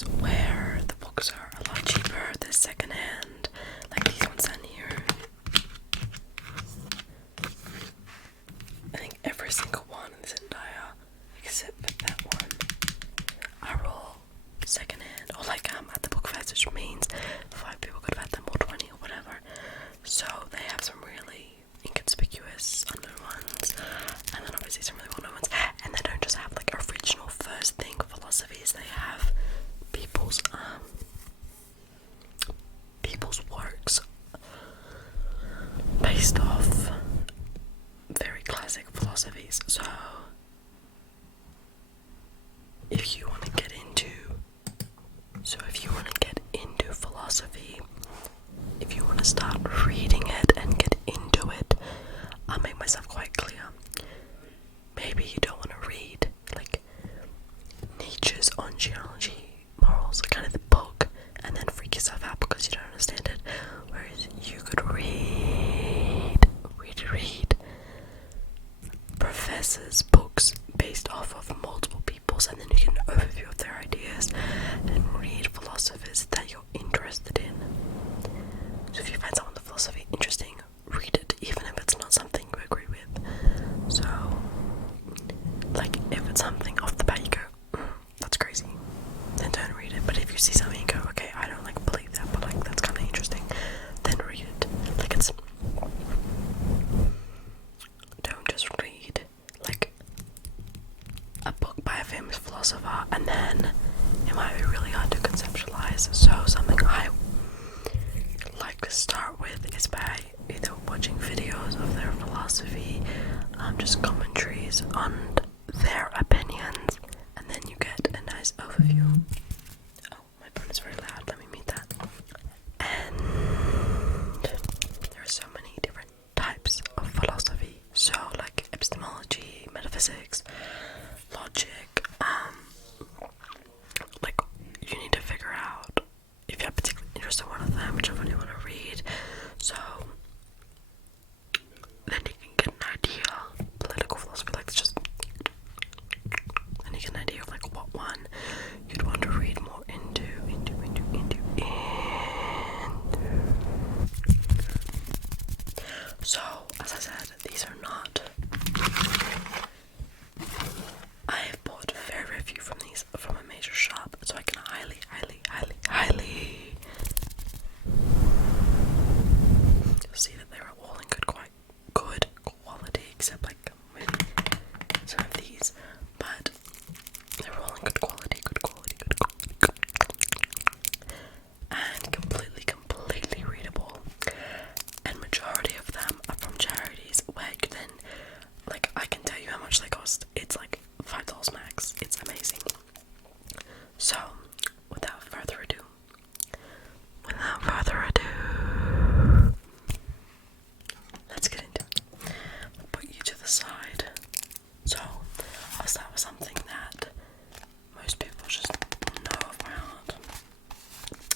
books where the books are a lot cheaper. They're second hand, like these ones down here. I think every single one in this entire, except for that one, are all second hand, or like at the book fairs, which means 5 people could have had them, or 20 or whatever. So they have some really inconspicuous unknown ones, and then obviously some really well-known ones. And they don't just have like original first thing philosophies, they have people's works based off very classic philosophies. So if you want to get into philosophy, if you want to start reading it and get into it, I'll make myself quite clear. Maybe you don't want to read like Nietzsche's On Geology, Morals, kind of the book, and then freak yourself out because you don't understand it. Whereas you could read professors' books based off of multiple people's, and then you get an overview of their ideas, and read philosophers that you're interested in. So if you find someone with philosophy interesting, read it, even if it's not something you agree with. So, like, if it's something off the bat you go, that's crazy, then don't read it. But if you see something you go, okay, I don't like believe that, but like that's kind of interesting, then read it. Like, it's, don't just read like a book by a famous philosopher and then it might be really hard to conceptualize. So something I like to start with is by either watching videos of their philosophy, just commentaries on their opinions, and then you get a nice overview. Oh, my phone is very loud, let me mute that. And there are so many different types of philosophy, so like epistemology, metaphysics, logic, like you need to figure out if you're particularly interested in one of them, whichever one you want to read, so then you can get an idea. Political philosophy, like, it's just, then you get an idea of like what one you'd want to read more into. So, as I said, these are not, I have bought very few from these from a major shop, so I can highly see that they are all in good quality, except like maybe some of these, but they're all in good quality, and completely readable. And majority of them are from charities where you can then, like, I can tell you how much they cost. It's like $5 max. It's amazing. So, without further ado, let's get into it. I'll put you to the side. So, I'll start with something that most people just know of by heart.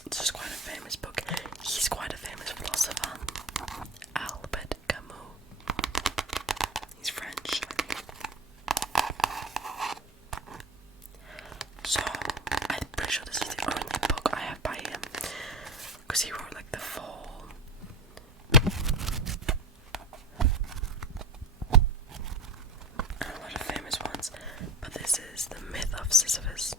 It's just quite a famous book. He's quite a famous philosopher. Albert Camus. He's French, I think. So, I'm pretty sure this is the only book I have by him, because he wrote like the full and a lot of famous ones, but this is The Myth of Sisyphus.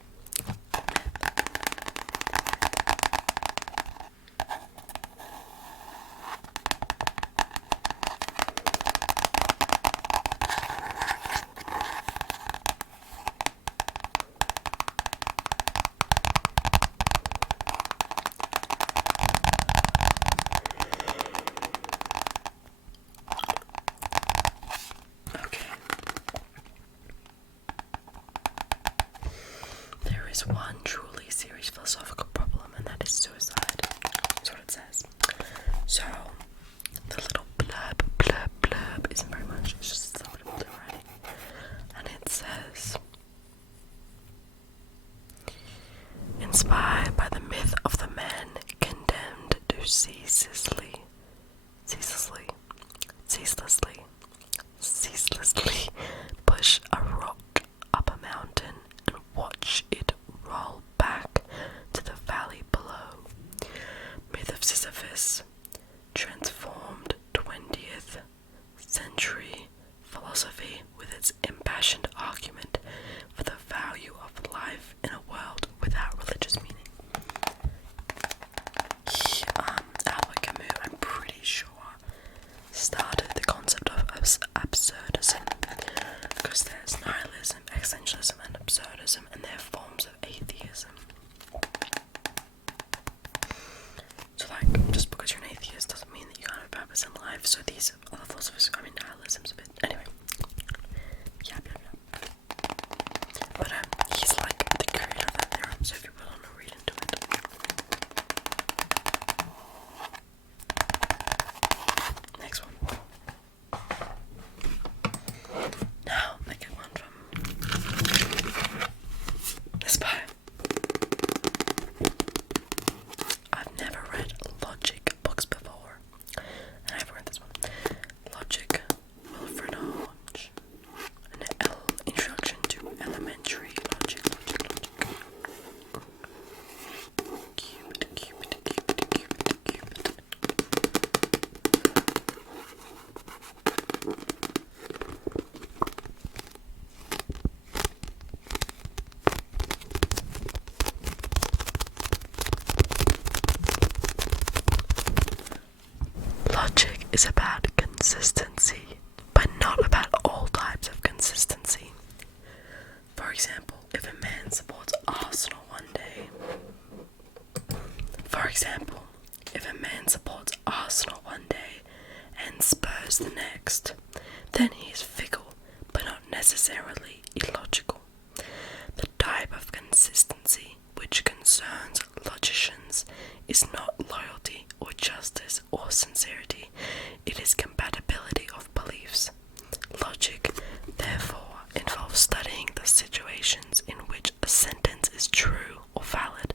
Is one truly serious philosophical problem, and that is suicide. That's what it says. So, the little blurb isn't very much, it's just a little bit of blue writing. And it says, inspired by the myth of the man condemned to ceaselessly push a rock up a mountain and watch it roll back this transformed 20th century philosophy with its impassioned argument for the value of life in a world without religious meaning. Albert Camus, I'm pretty sure, started the concept of absurdism, because there's nihilism, existentialism, and absurdism, and they're forms of atheism. So, like, just because you're an atheist doesn't mean that you can't have purpose in life. So these other philosophers, I mean, nihilism's a bit. Anyway, yeah. But he's like the creator of that theorem. So if you want to read into it. Next one. Now I get one from this guy. I've never read logic books before, and I haven't read this one. Logic, Wilfred Hodge, an introduction to elementary logic. Cupid. Logic is about consistency, but not about all types of consistency. For example, if a man supports Arsenal one day, and Spurs the next, then he is fickle, but not necessarily illogical. The type of consistency which concerns logicians is not loyalty or justice or sincerity, it is compatibility of beliefs. Logic, therefore, involves studying the situations in which a sentence is true or valid,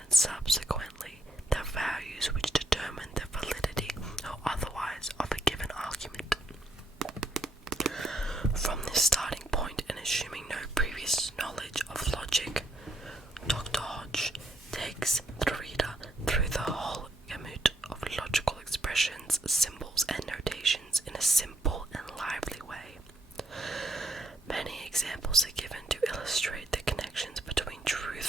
and subsequently the values which determine the validity or otherwise of a given argument. From this starting point, and assuming no previous knowledge of logic, Dr. Hodge takes the reader through the whole gamut of logical expressions, symbols, and notations in a simple and lively way. Many examples are given to illustrate the connections between truth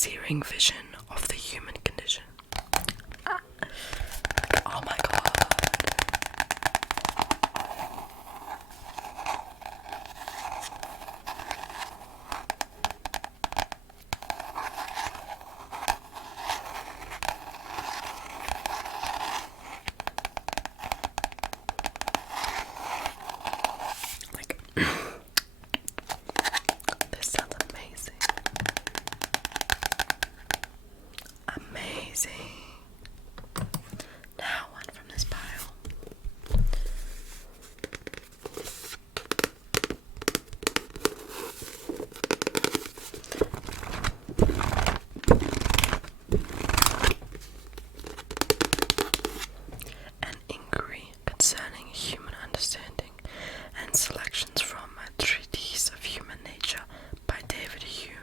searing vision of the human condition. Oh my god. This sounds amazing. Amazing. Now one from this pile. An inquiry concerning human understanding and selections from a treatise of human nature by David Hume.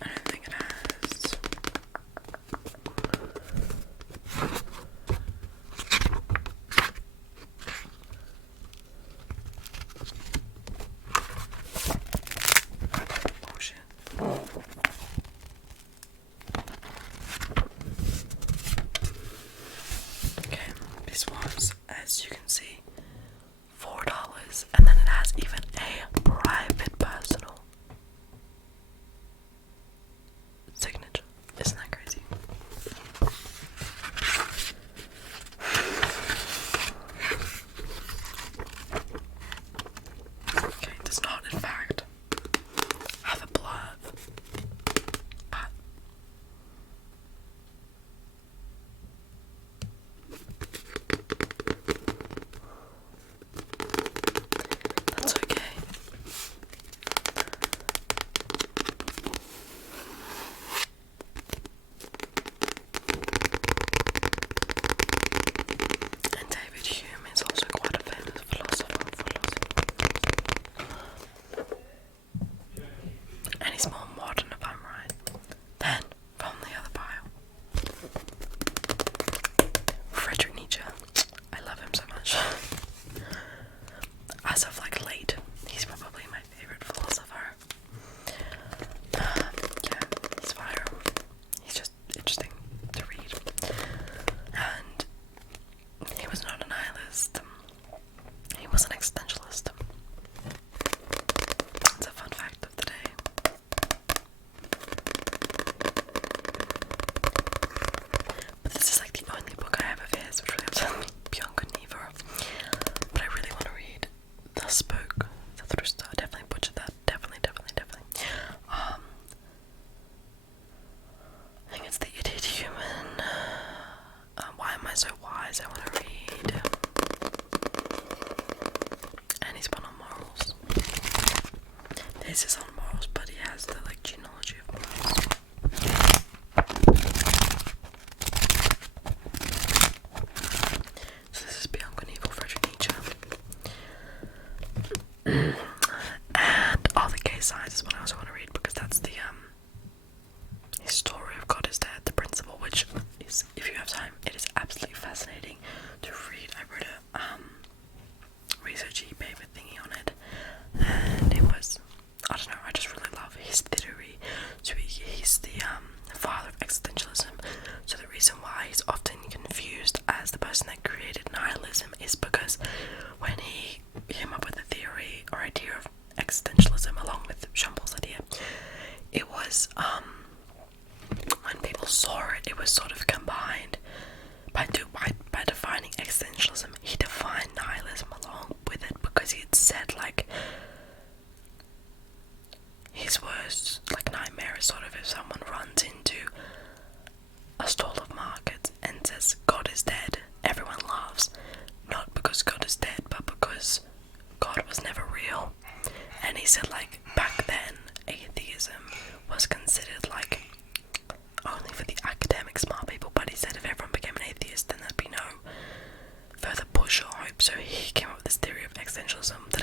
I don't think it has. Oh shit. Okay, this was, as you can see, $4, and then it has even a private personal signature. Isn't that crazy? Okay, it does not in fact have a blurb, but that's okay. And David Hume is also quite a famous philosopher. And he's more modern, if I'm right, than from the other pile. Friedrich Nietzsche. I love him so much. As of like late, he's probably my favorite philosopher. Yeah, he's fire. He's just interesting to read. And he was not a nihilist. He was an existentialist. It's a fun fact of the day. But this is like the only book I have of his, which really upset me. Beyond Good and Evil. But I really want to read The Spook. I definitely butchered that. Definitely. I think it's The Idiot Human. Why Am I So Wise? I want to read. And he's one on morals. This is on morals, but he has the like genealogy of morals. So this is Beyond Good and Evil, Friedrich Nietzsche. And All the Gay Signs is what I also want to read, because that's the his story of God is Dead, the principle, which is, if you have time, it is absolutely fascinating to read. I wrote a researchy paper thingy on it, and it was, I don't know, I just really love his theory. So he's the father of existentialism. So the reason why he's often confused as the person that created nihilism is because when he came up with the theory or idea of existentialism along with Jean-Paul's idea, it was when people saw it, it was sort of combined by defining existentialism. He defined nihilism along with it, because he had said like his worst like nightmare is sort of if someone runs into a stall of markets and says God is dead, everyone laughs, not because God is dead, but because God was never real. And he said like back then atheism was considered like only for the academic smart people, but he said if everyone became an atheist then there'd be no further push or hope. So he came up with this theory of existentialism that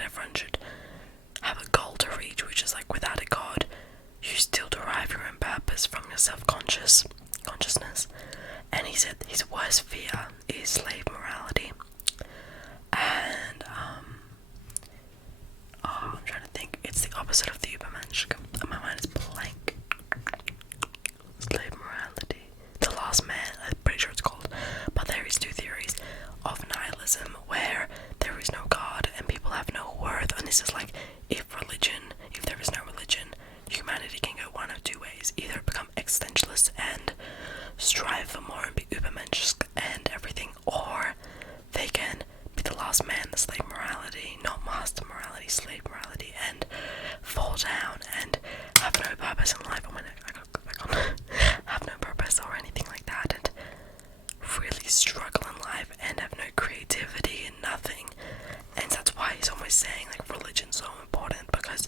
purpose in life. Oh my neck, I can't have no purpose or anything like that, and really struggle in life and have no creativity and nothing. And that's why he's always saying like religion's so important, because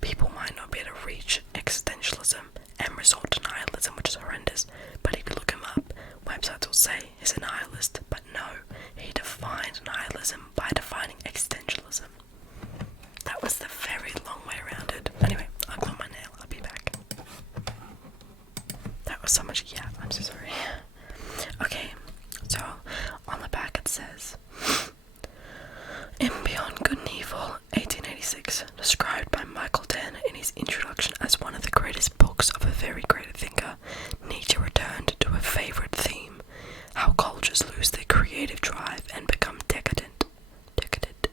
people might not be able to reach existentialism and resort to nihilism, which is horrendous. But if you look him up, websites will say he's a nihilist, but no, he defined nihilism by defining existentialism. That was the very long way around it. Anyway, I've got my nail, I'll be back. That was so much, yeah, I'm so sorry. Okay, so on the back it says, in Beyond Good and Evil, 1886, described by Michael Dehn in his introduction as one of the greatest books of a very great thinker, Nietzsche returned to a favourite theme: how cultures lose their creative drive and become decadent. Decadent.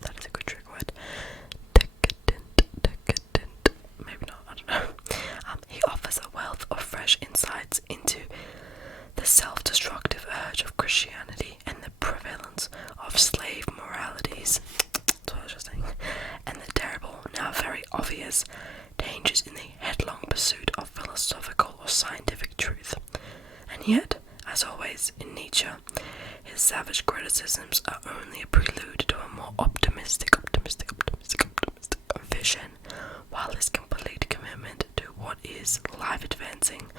That is a good trick word. Decadent. Maybe not, I don't know. He offers a wealth of fresh insights into the self-destructive urge of Christianity and the prevalence of slave moralities. That's what I was just saying. And the terrible, now very obvious, dangers in the headlong pursuit of philosophical or scientific truth. And yet, as always in Nietzsche, his savage criticisms are only a prelude to a more optimistic vision, while his complete commitment to what is life-advancing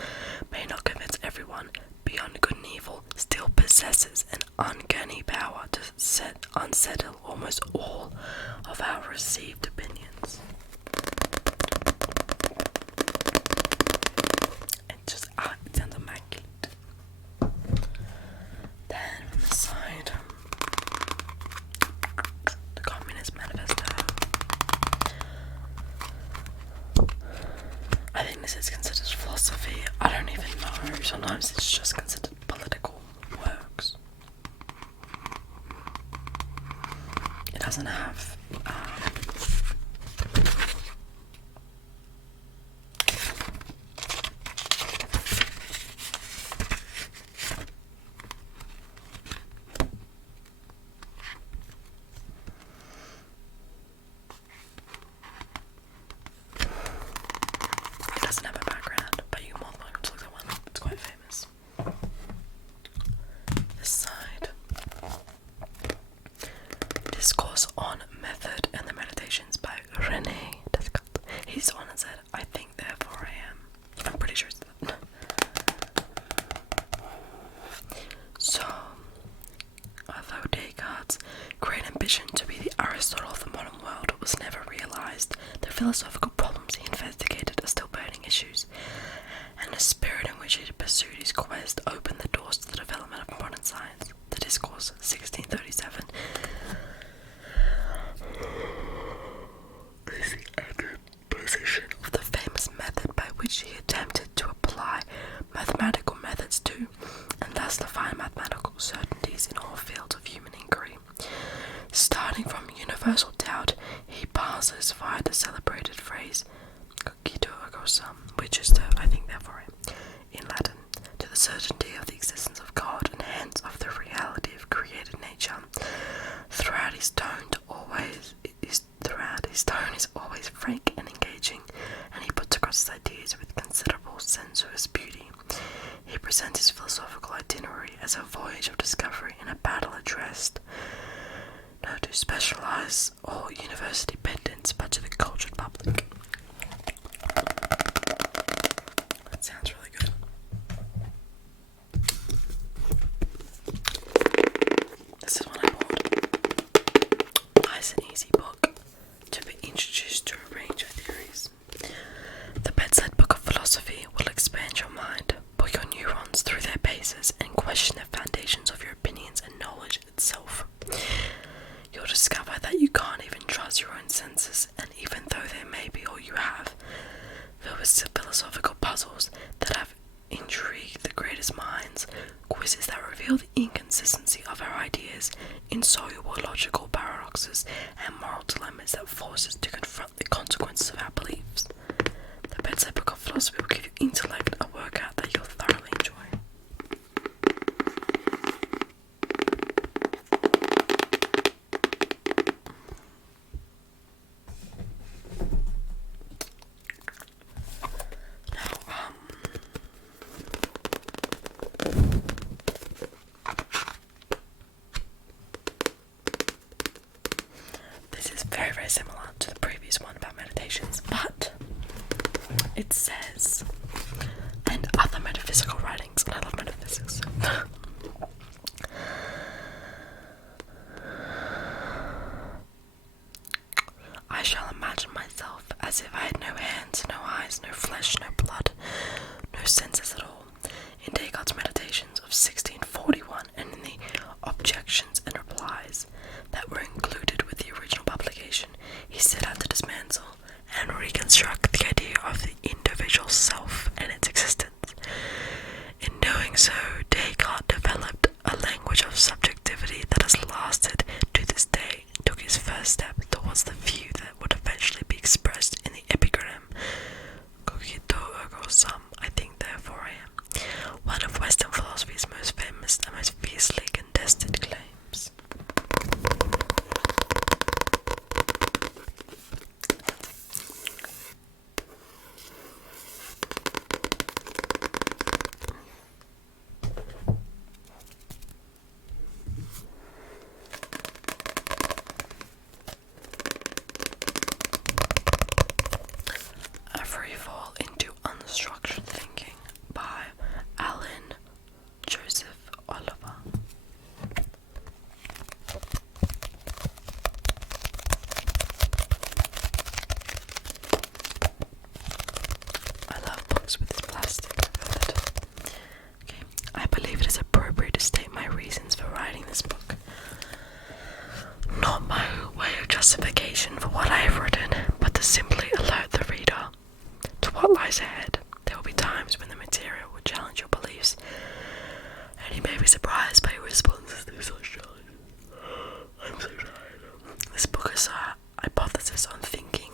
may not convince everyone. Beyond Good and Evil still possesses an uncanny power to unsettle almost all of our received opinions. It sounds immaculate. Then from the side, the Communist Manifesto. I think this is considered philosophy. I don't even know. Sometimes it's just considered political works. It doesn't have a background, but you can more than welcome to look at one. It's quite famous. This side. Discourse on Method and the Meditations by René Descartes. He's the one that said, I think therefore I am. I'm pretty sure it's that. So, although Descartes' great ambition to be the Aristotle of the modern world was never realized, the philosophical problems he investigated are still burning issues, and the spirit in which he pursued his quest opened the doors to the development of modern science. The Discourse, 1637. Is the exposition of the famous method by which he attempted to apply mathematical methods to, and thus define mathematical certainties in all fields of human inquiry. Starting from universal doubt, he passes via the celebrated phrase cogito ergo sum, which is the I think therefore in Latin, to the certainty of the existence of God and hence of the reality of created nature. Throughout his tone is always frank and engaging, and he puts across his ideas with considerable sensuous beauty. He presents his philosophical itinerary as a voyage of discovery in a battle addressed not to specialized or university pedants, but to the cultured public. That sounds really good. This is one I bought. Nice and easy book to be introduced to a range of theories. The bedside book of philosophy will expand your mind, put your neurons through their paces, and question the foundations of your opinions and knowledge itself. You'll discover that you can't even trust your own senses, and even though they may be all you have, filled with philosophical puzzles that have intrigued the greatest minds, quizzes that reveal the inconsistency of our ideas, insoluble logical paradoxes, and moral dilemmas that force us to confront the consequences of our beliefs. The bedside book of philosophy will give you intellect, a workout that you'll thoroughly enjoy. hands, no eyes, no flesh, no blood, no senses at all. In Descartes' Meditations of 1641 and in the objections and replies that were included with the original publication, he set out to dismantle and reconstruct the idea of the individual self and its existence. In doing so, Descartes developed a language of subjectivity that has lasted to this day and took his first step towards the view that would eventually be expressed in the epigram Cogito ergo sum, I think therefore I am, one of Western philosophy's most famous and most fiercely contested claims. A Free Fall into Unstructured Thinking by Alan Joseph Oliver. I love books with this plastic. Okay, I believe it is appropriate to state my reasons for writing this book. Not my way of justification for what I have written, but to simply alert the reader to what lies ahead. There will be times when the material will challenge your beliefs, and you may be surprised by your responses to such challenges. I'm so tired. This book is a hypothesis on thinking,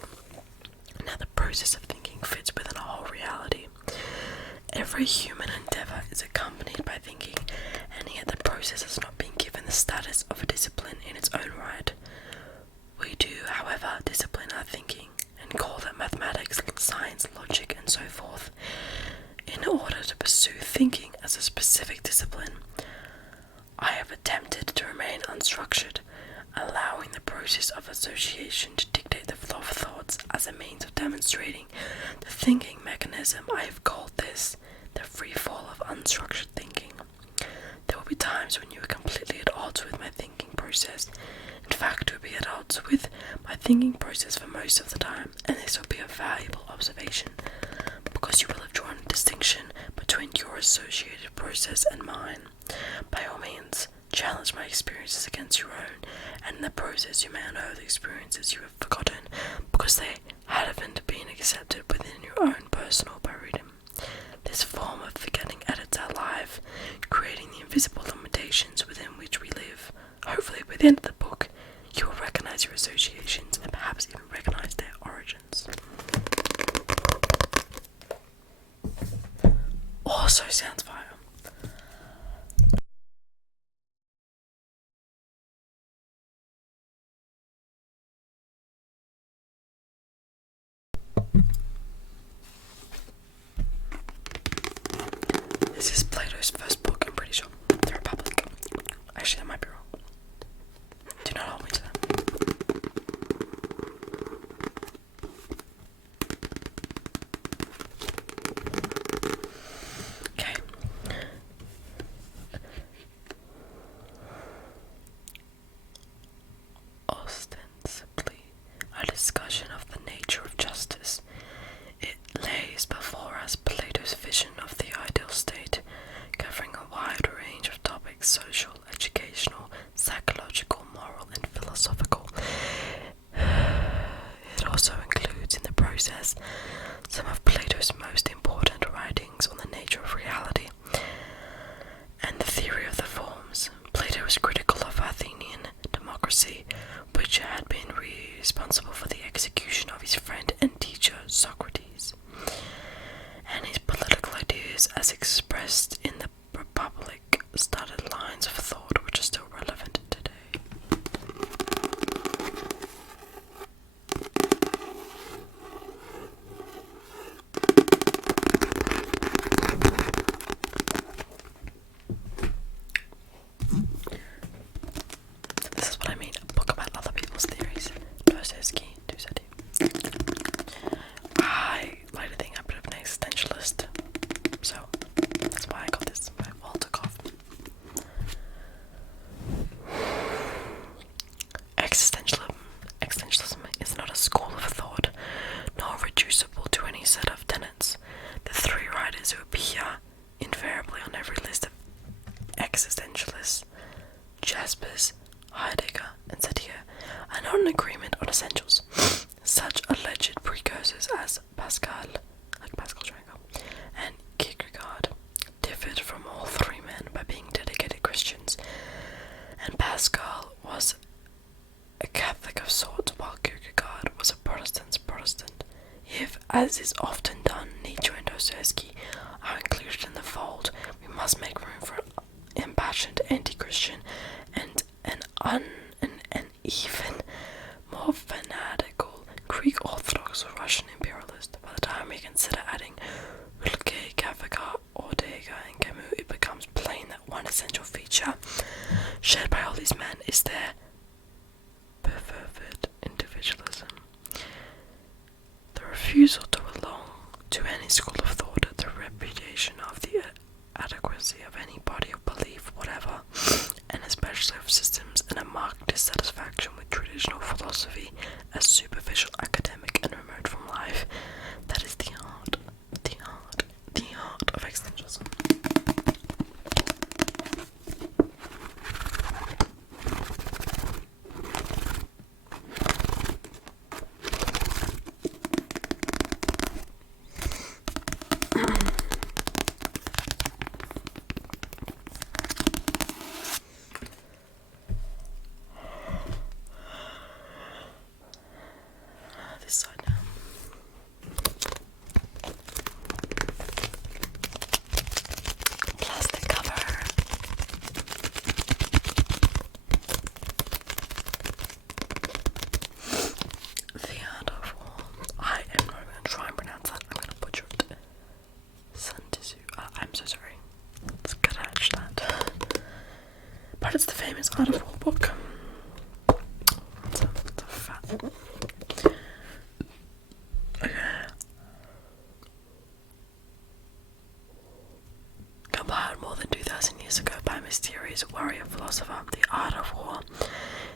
and how the process of thinking fits within a whole reality. Every human endeavour is accompanied by thinking, and yet the process has not been given the status of a discipline in its own right. We do, however, discipline our thinking, and call that mathematics, science, logic, and so forth, in order to pursue thinking as a specific discipline. I have attempted to remain unstructured, allowing the process of association to dictate the flow of thoughts as a means of demonstrating the thinking mechanism. I have called this the free fall of unstructured thinking. There will be times when you are completely at odds with my thinking process. In fact, you will be at odds with my thinking process for most of the time, and this will be a valuable observation, because you will have drawn a distinction between your associated process and mine. By all means, challenge my experiences against your own, and in the process you may unearth the experiences you have forgotten, because they haven't been accepted within your own personal paradigm. This form of forgetting edits our life, creating the invisible limitations within which we live. Hopefully, by the end of the book, you will recognize your associations and perhaps even recognize their origins. Also sounds fire. This is Plato's first book, I'm pretty sure. The Republic. Actually, that might be wrong. Do not hold me to that. Okay. Ostensibly a discussion of the nature of justice, it lays before us Plato's vision of the ideal state, covering a wide range of topics: social, educational, psychological, moral, and philosophical. It also includes in the process some of Plato's most important writings on the nature of reality and the theory of the forms. Plato was critical of Athenian democracy, which had been responsible for the execution of his friend and teacher Socrates, and his political ideas as expressed in the Republic started lines of thought which are still relevant today. This is what I mean, a book about other people's theories. I like to think I'm a bit of an existentialist, so that's why I got this by Walter Kaufman. Pascal was a Catholic of sorts, while Kierkegaard was a Protestant. If, as is often done, Nietzsche and Dostoevsky are included in the fold, we must make room for an impassioned anti-Christian and an even more fanatical Greek Orthodox or Russian imperialist. By the time we consider adding Rilke, Kafka, Ortega, and Camus, it becomes plain that one essential feature shared by all these men is their perverted individualism. The refusal to belong to any school of thought, the repudiation of the adequacy of any body of belief whatever, and especially of systems, and a marked dissatisfaction with traditional philosophy as superficial, academic, and remote from life. That is the art of existentialism. This side now. Plastic cover. The art of war. I am not going to try and pronounce that. I'm going to butcher it. Santisu. I'm so sorry. Let's catch that. But it's the famous Art of War book. It's a fat. Compiled more than 2,000 years ago by a mysterious warrior philosopher, The Art of War,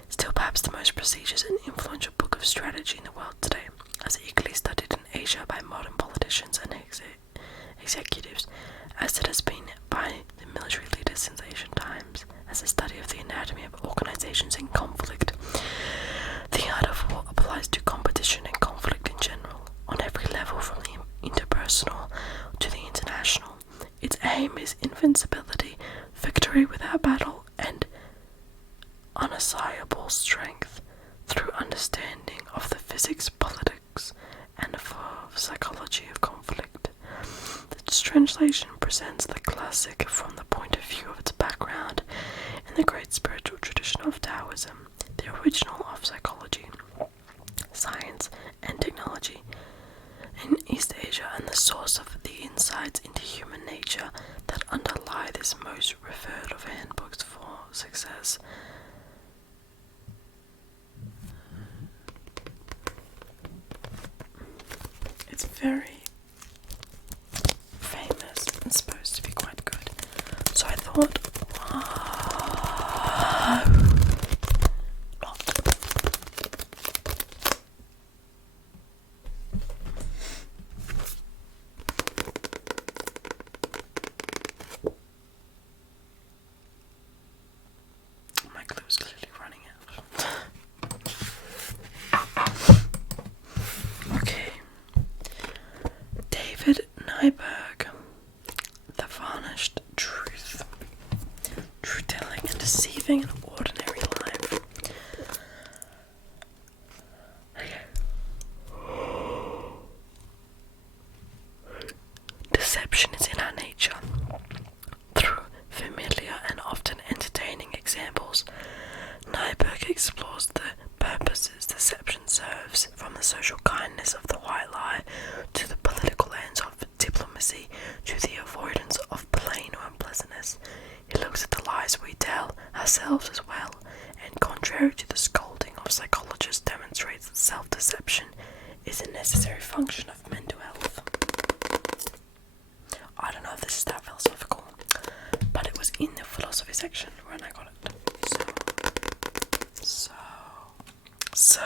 still perhaps the most prestigious and influential book of strategy in the world today, as eagerly studied in Asia by modern politicians and executives, as it has been by the military leaders since ancient times, as a study of the anatomy of organizations in conflict. The Art of War applies to competition and conflict in general, on every level from the interpersonal to the international. Its aim is invincibility, victory without battle, and unassailable strength through understanding of the physics, politics, and of psychology of conflict. This translation presents the classic from the point of view of its background in the great spiritual tradition of Taoism, the original of psychology, science, and technology in East Asia, and the source of the insights into human nature that underlie this most revered of handbooks for success. It's very famous and supposed to be quite good. So I thought, my glue is clearly running out. Okay. David Nyberg, The Varnished Truth. Truth-telling and deceiving an ordinary life. Deception is in our nature. Through familiar and often entertaining examples, Nyberg explores the purposes deception serves, from the social kindness of the white lie to the political ends of diplomacy to the avoidance of pain or unpleasantness. He looks at the lies we tell ourselves as well, and contrary to the scolding of psychologists, demonstrates that self-deception is a necessary function of mental health. I don't know if this is that philosophical, but it was in the philosophy section when I got it. So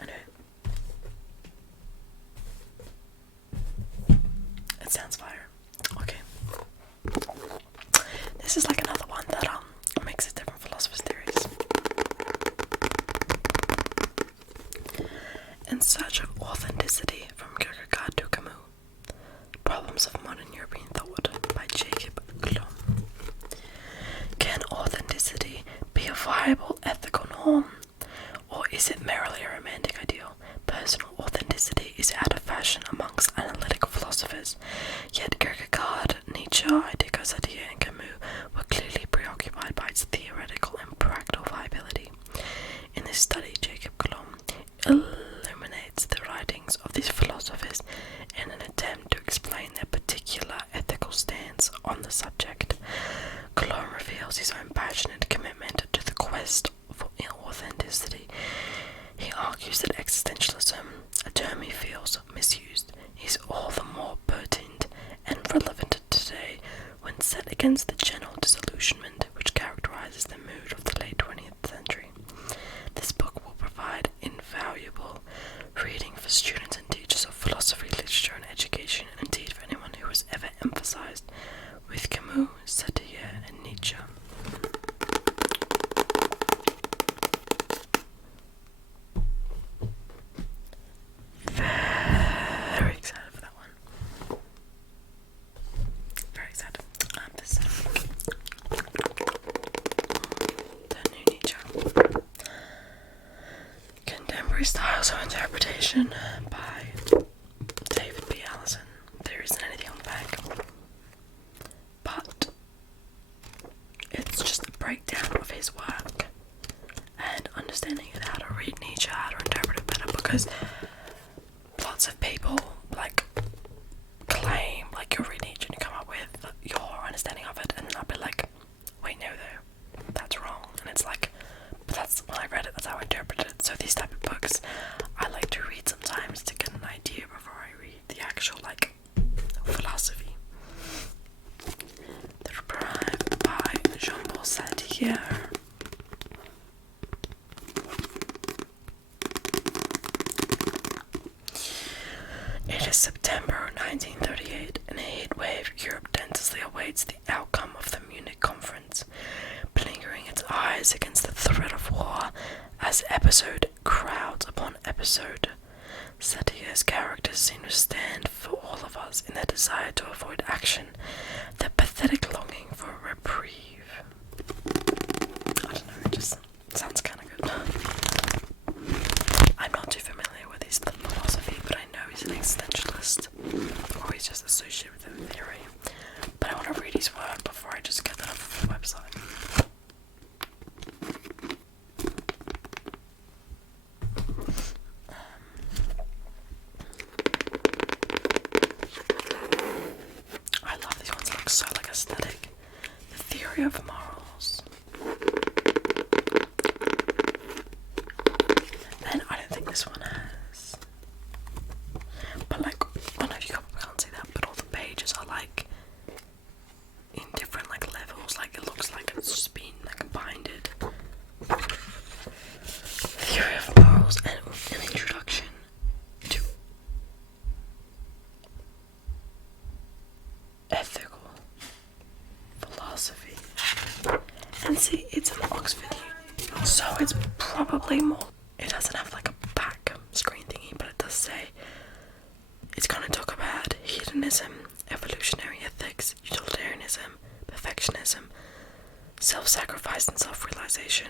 anyway, it sounds fire. Okay, this is like another one that mixes different philosophers' theories. In Search of Authenticity, from Kierkegaard to Camus. Problems of Modern European Thought by Jacob Klum. authenticity be a viable ethical norm? Or is it merely a romantic ideal? Personal authenticity is out of fashion amongst analytical philosophers, yet Kierkegaard, Nietzsche, Heidegger, Sartre and Camus were clearly preoccupied by its theoretical and practical viability. In this study, Jacob Coulomb illuminates the writings of these philosophers in an attempt to explain their particular ethical stance on the subject. Coulomb reveals his own passionate commitment to the quest for authenticity. He argues that existentialism, a term he feels misused, is all the more pertinent and relevant today when set against the general disillusionment which characterizes the mood of the late 20th century. This book will provide invaluable reading for students and teachers of philosophy, literature and education, and indeed for anyone who has ever emphasized with Camus, Sartre and Nietzsche. Very excited for that one. Very excited. This the new Nietzsche. Contemporary Styles of Interpretation by David B. Allison. There isn't anything on the back, but it's just a breakdown of his work and understanding how to read Nietzsche, how to interpret it better, because lots of people claim you'll read Nietzsche and you come up with your understanding of it, and then I'll be like, wait, no though, that's wrong. And it's like, but that's when I read it, that's how I interpreted it. So these type of books I like to read sometimes to get an idea before I read the actual philosophy. The Reply by Jean-Paul Sartre. It is September 1938, and a heatwave Europe tensely awaits the outcome of the Munich conference, blinkering its eyes against the threat of war as episode crowds upon episode. Sartre's characters seem to stand for all of us in their desire to avoid action, their pathetic longing for a reprieve. I don't know, it just sounds kind of good. I'm not too familiar with his philosophy, but I know he's an existentialist, or he's just associated with the theory. But I want to read his work before I just get that off the website. I love these ones, they look so aesthetic. The Theory of Morals. And I don't think this one has. But I don't know if you can't see that, but all the pages are in different levels. It looks like it's just been binded. Theory of Morals and an introduction to ethical philosophy. And see, it's an Oxford, so it's probably more. It doesn't have a back screen thingy, but it does say it's going to talk about hedonism, evolutionary ethics, utilitarianism, perfectionism, self-sacrifice and self-realization,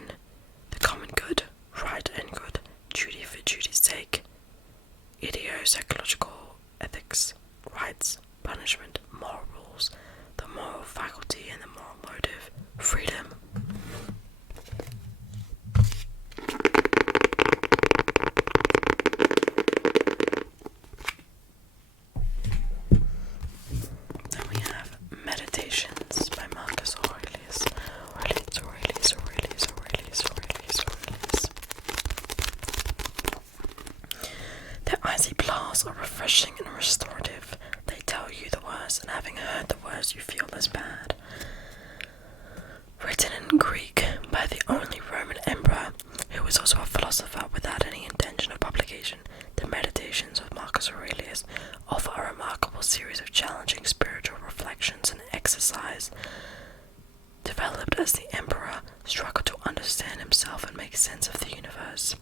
the common good, right and good, duty for duty's sake, ideo-psychological ethics, rights, punishment, moral rules, the moral faculty and the moral motive, freedom. Then we have Meditations by Marcus Aurelius. Their icy blasts are refreshing and restorative. They tell you the worst, and having heard the worst, you feel less bad. Written in Greek by the only Roman emperor who was also a philosopher without any intention of publication, the Meditations of Marcus Aurelius offer a remarkable series of challenging spiritual reflections and exercise developed as the emperor struggled to understand himself and make sense of the universe.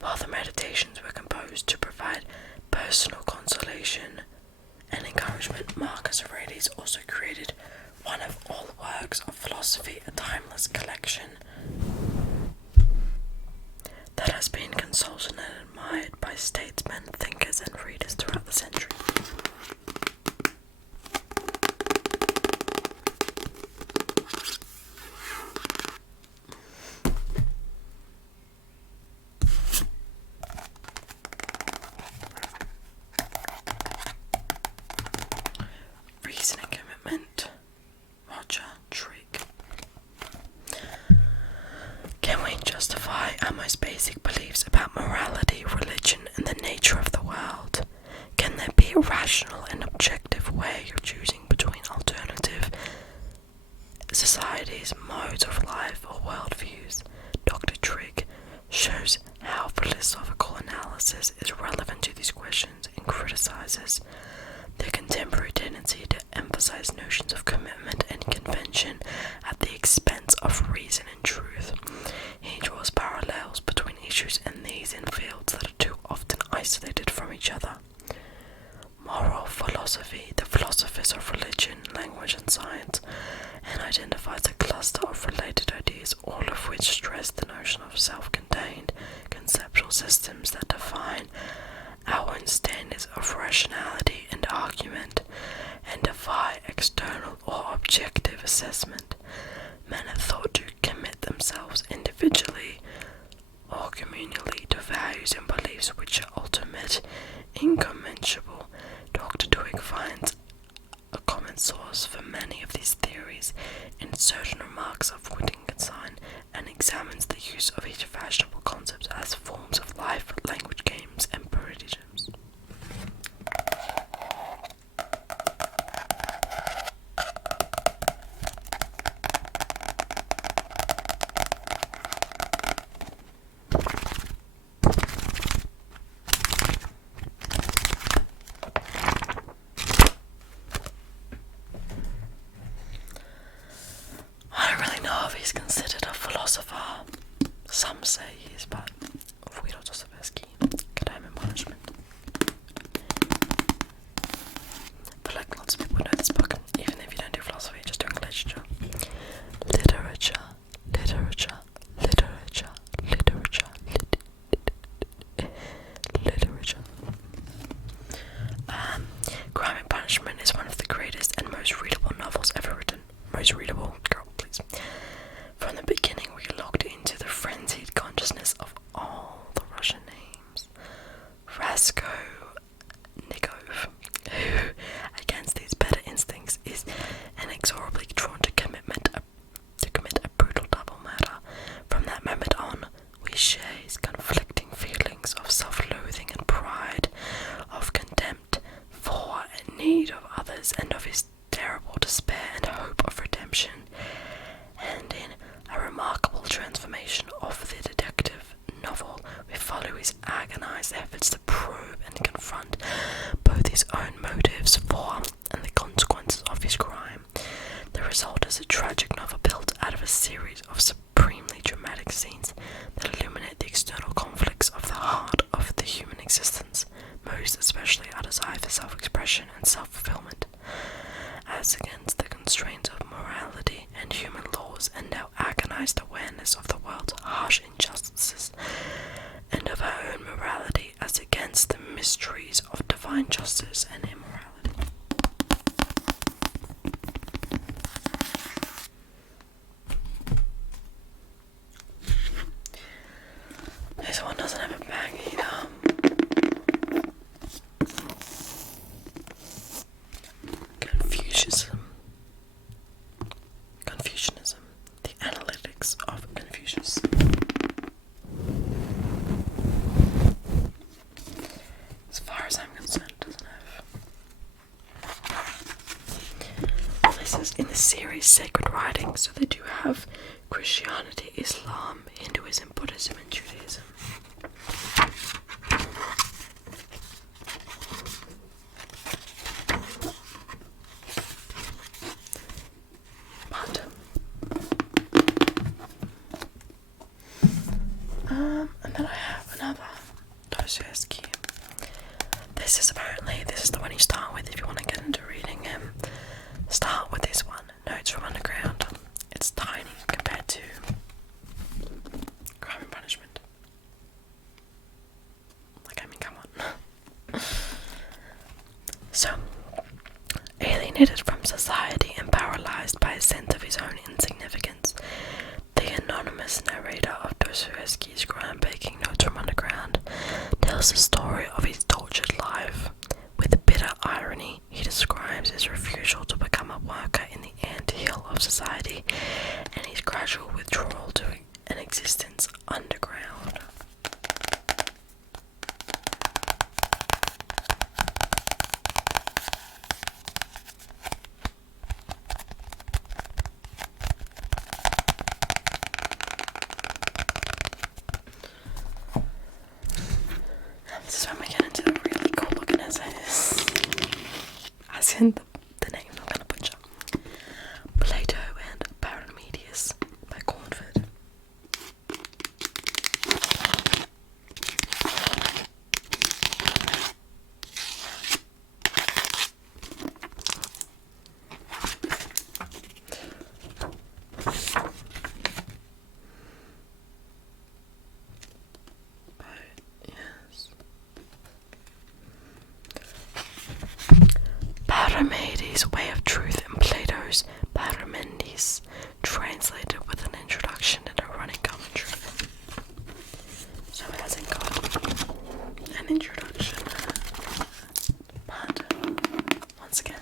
While the meditations were composed to provide personal consolation and encouragement, Marcus Aurelius also created one of all Works of Philosophy, a timeless collection that has been consulted and admired by statesmen, thinkers, and readers throughout the century. Reason and Commitment, Roger Trigg. Can we justify our most basic beliefs about morality, religion, and the nature of the world? Can there be a rational and objective way of choosing between alternative societies, modes of life, or worldviews? Dr. Trigg shows how philosophical analysis is relevant to these questions and criticizes the contemporary tendency to emphasize notions of commitment and convention at the expense of reason and truth. He draws parallels between issues in these in fields that are too often isolated from each other. Moral philosophy, the philosophers of religion, language, and science, and identifies a cluster of related ideas, all of which stress the notion of self-contained conceptual systems that define our own standards of rationality and argument, and defy external or objective assessment. Men are thought to commit themselves individually or communally to values and beliefs which are ultimate, incommensurable. Dr. Twigg finds a common source for many of these theories in certain remarks of Wittgenstein, and examines the use of each fashionable concept as forms of life, language, games, and paradiddums. I don't really know if he's considered a philosopher. Some say he is, but Guido Dostoevsky, Crime and Punishment. I feel like lots of people know this book, even if you don't do philosophy, just doing literature. Literature, literature, literature, literature, literature. Crime and Punishment is one of the greatest and most readable novels ever written. Most readable, girl, please. From the beginning, we are locked into the frenzied consciousness of all the Russian names. Raskolnikov, who, against these better instincts, is inexorably drawn to commit a brutal double murder. From that moment on, we share his conflicting feelings of self-loathing and pride, of contempt for and need of others, and of his terrible despair and hope of redemption. And in a remarkable transformation of the detective novel, we follow his agonized efforts to probe and confront both his own motives for and the consequences of his crime. The result is a tragic novel built out of a series of supremely dramatic scenes that illuminate the external conflicts of the heart of the human existence, most especially our desire for self-expression and self-fulfillment, as against the constraints of morality and human laws, and our agonized awareness of the world's harsh injustices, and of our own morality as against the mysteries of divine justice and immorality. This one doesn't have a bag either. Confucianism, the analytics of Confucius. As far as I'm concerned, it doesn't have. This is in the series Sacred Writings, so they do have Christianity, Islam, Hinduism, Buddhism, and Judaism. And then I have another Dostoevsky. This is the one you start with if you want to get into reading him. Start with this one, Notes from Underground. alienated from society and paralyzed by a sense of his own insignificance. The anonymous narrator of Dostoevsky's groundbreaking Notes from Underground tells the story of his tortured life. With bitter irony, he describes his refusal to become a worker in the anthill of society and his gradual withdrawal to an existence underground. This is when we get into the really cool looking essays. As in the name I'm going to butcher. Plato and Paramedes by Cornford. Paramedes' Way of Truth in Plato's Parmenides, translated with an introduction and a running commentary. So it hasn't got an introduction, but once again,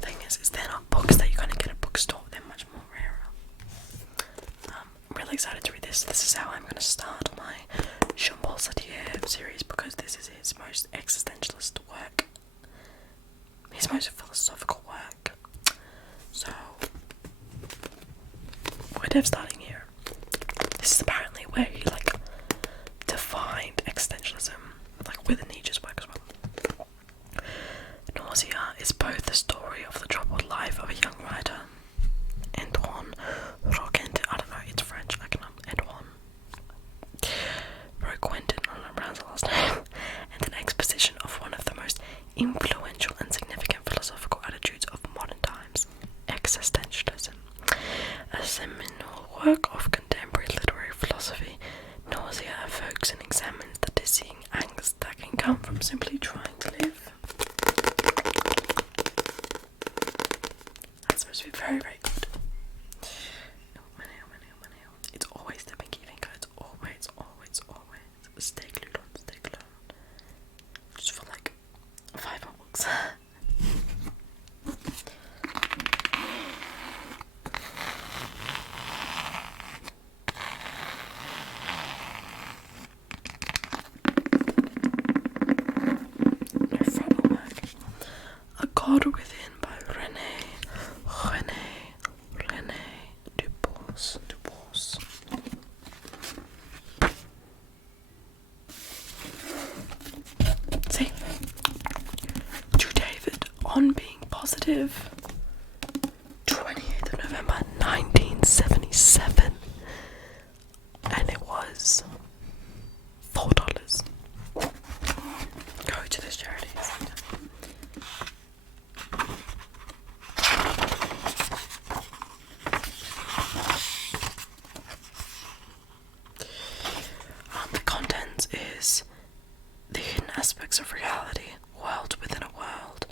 thing is they're not books that you're going to get at a bookstore, they're much more rarer. I'm really excited to read this. This is how I'm going to start my Jean-Paul Sartre series, because this is his most existentialist work, his most philosophical work. So we're dev starting here. This is apparently where he defined existentialism, with Nietzsche's work as well. Nausea is both the story of the troubled life of a young writer, Antoine Roquentin, I don't know, it's French, I can't, Antoine Roquentin, I don't know, pronounce the last name, and an exposition of one of the most influential and significant philosophical attitudes of modern times, existentialism. A seminal work of contemporary literary philosophy, Nausea evokes and examines the dizzying angst that can come from simply trying to live. That's supposed to be very, very good. It's always the pinky finger, it's always. Stay glued on. Just for 5 more books. No frontal work. A God Within by René Dubois. See, to David on Being Positive, 28th of November 1977, and it was $4. Go to this charity. The contents is the hidden aspects of reality, worlds within a world,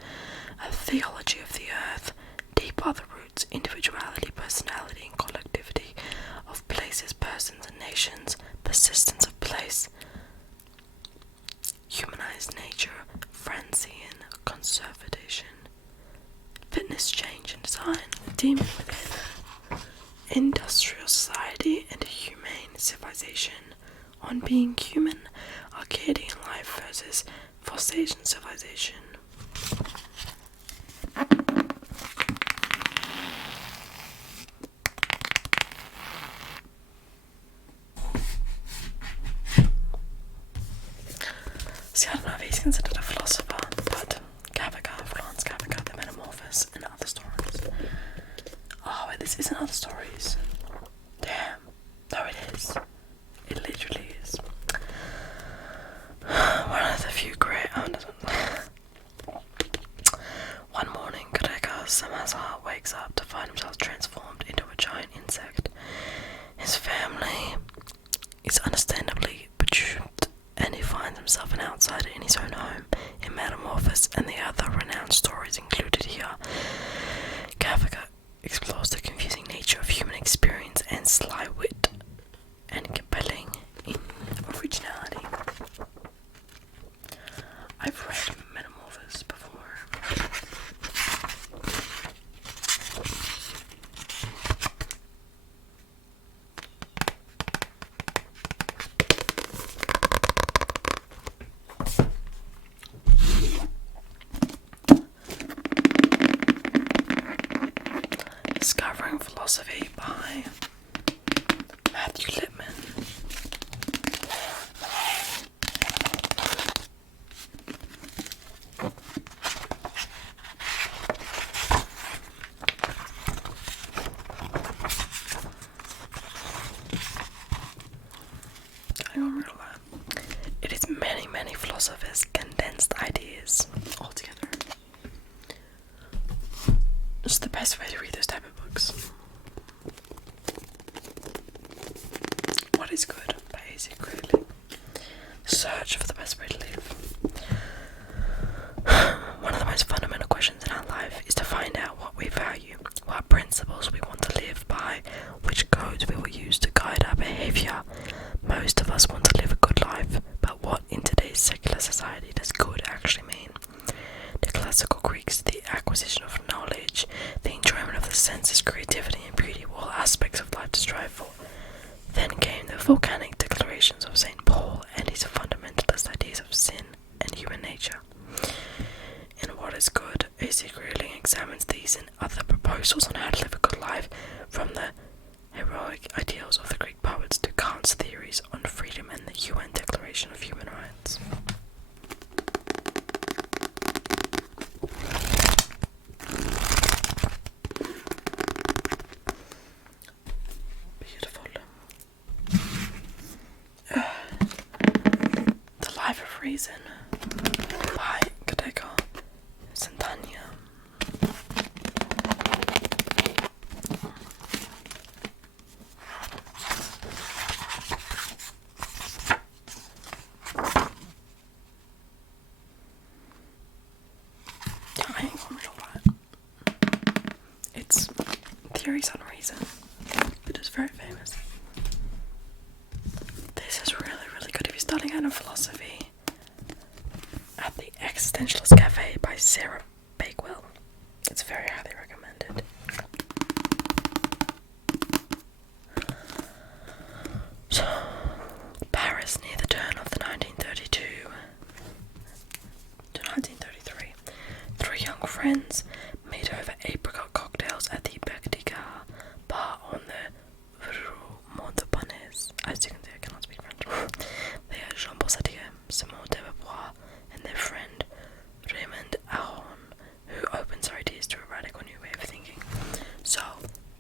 a theology of the earth, deep are the roots, individuality, personality, and collectivity of places, persons, and nations, persistence of place, humanized nature, Francian conservation, fitness, change, and design, demon within, industrial society, and humane civilization, on being human, Arcadian life versus Phocasian civilization. See, I don't know if he's considered a philosopher, but Franz Kafka, The Metamorphosis, and Other Stories. Oh, wait, this isn't Other Stories. Damn. No, it is. It literally is. One of the few great... One morning, Gregor Samazar wakes up to find himself transformed into a giant insect. His family is understandably perturbed, and he finds himself an outsider in Hang on, real loud. It is many, many philosophers' condensed ideas all together. It's the best way to read those type of books. What is good? Basically, search for the best way to live. One of the most fundamental questions in our life is to find out what we value, what principles we want to live by, which codes we will use to guide our behaviour. Most of us want to live a good life, but what in today's secular society does good actually mean? The classical Greeks, the acquisition of knowledge, the enjoyment of the senses, creativity and beauty were all aspects of life to strive for. Then came the volcanic declarations of St. Paul and his fundamentalist ideas of sin and human nature. In What is Good, A.C. Grayling examines these and other proposals on how to live a good life, from the heroic ideals of the Greek poets to Kant's theories on freedom and the UN Declaration of Human Rights. Beautiful. The Life of Reason by Santania. I ain't gonna read all that. It's Theories on Reason. It is very famous. This is really, really good if you're starting out in philosophy. At the Existentialist Cafe by Sarah Bakewell. It's very highly recommended. So, Paris near the turn of the 1932 to 1933. Three young friends made over apricot cocktails at the Bec de Gare bar on the Rue Montparnasse. As you can see, I cannot speak French. They are Jean Bossatier, Simone de Beauvoir, and their friend Raymond Aron, who opens our ideas to a radical new way of thinking. So,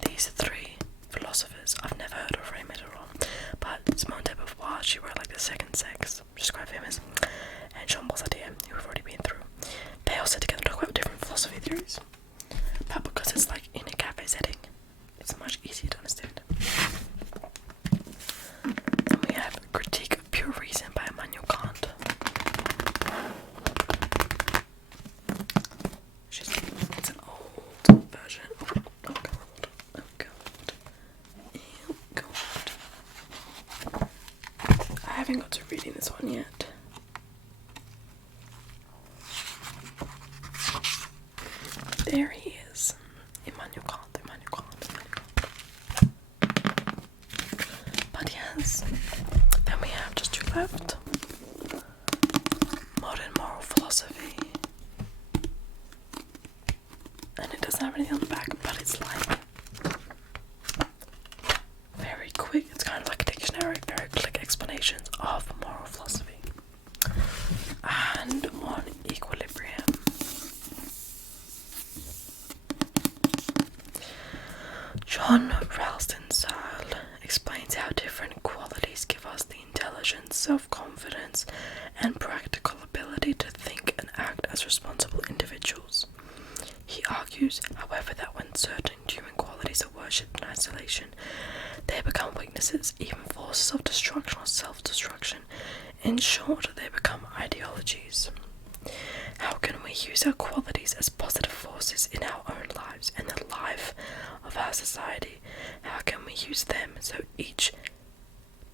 these three philosophers, I've never heard of Raymond Aron, but Simone de Beauvoir, she wrote like The Second Sex, which is quite famous, and Jean Bossatier, who we've already been through. They all sit together to talk about different philosophy theories, but because it's like in a cafe setting, it's much easier to understand. Then we have Critique of Pure Reason by Immanuel Kant. It's an old version. Oh god. I haven't got to reading this one yet. There he is. Immanuel Kant. But yes, then we have just two left. Modern Moral Philosophy. And it doesn't have anything on the back, but it's like very quick. It's kind of like a dictionary, very quick explanations of moral philosophy. And on equilibrium. John Ralston Searle explains how different qualities give us the intelligence, self-confidence, and practical ability to think and act as responsible individuals. He argues, however, that when certain human qualities are worshipped in isolation, they become weaknesses, even forces of destruction or self-destruction. In short, they become ideologies. How can we use our qualities as positive forces in our own lives and the life of our society? How can we use them so each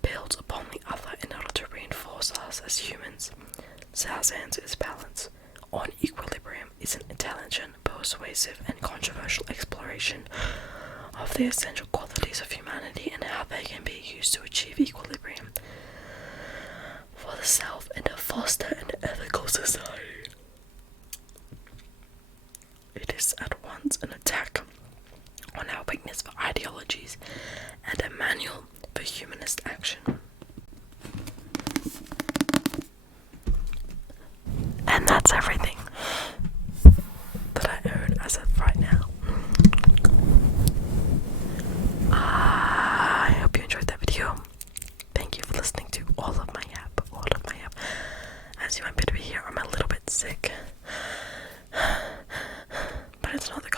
builds upon the other in order to reinforce us as humans? Searle's answer is balance. On Equilibrium is an intelligent, persuasive, and controversial exploration of the essential qualities of humanity and how they can be used to achieve equilibrium for the self and to foster an ethical society. It is at once an attack on our weakness for ideologies and a manual for humanist action. And that's everything that I own as of right now. I hope you enjoyed that video. Thank you it's not the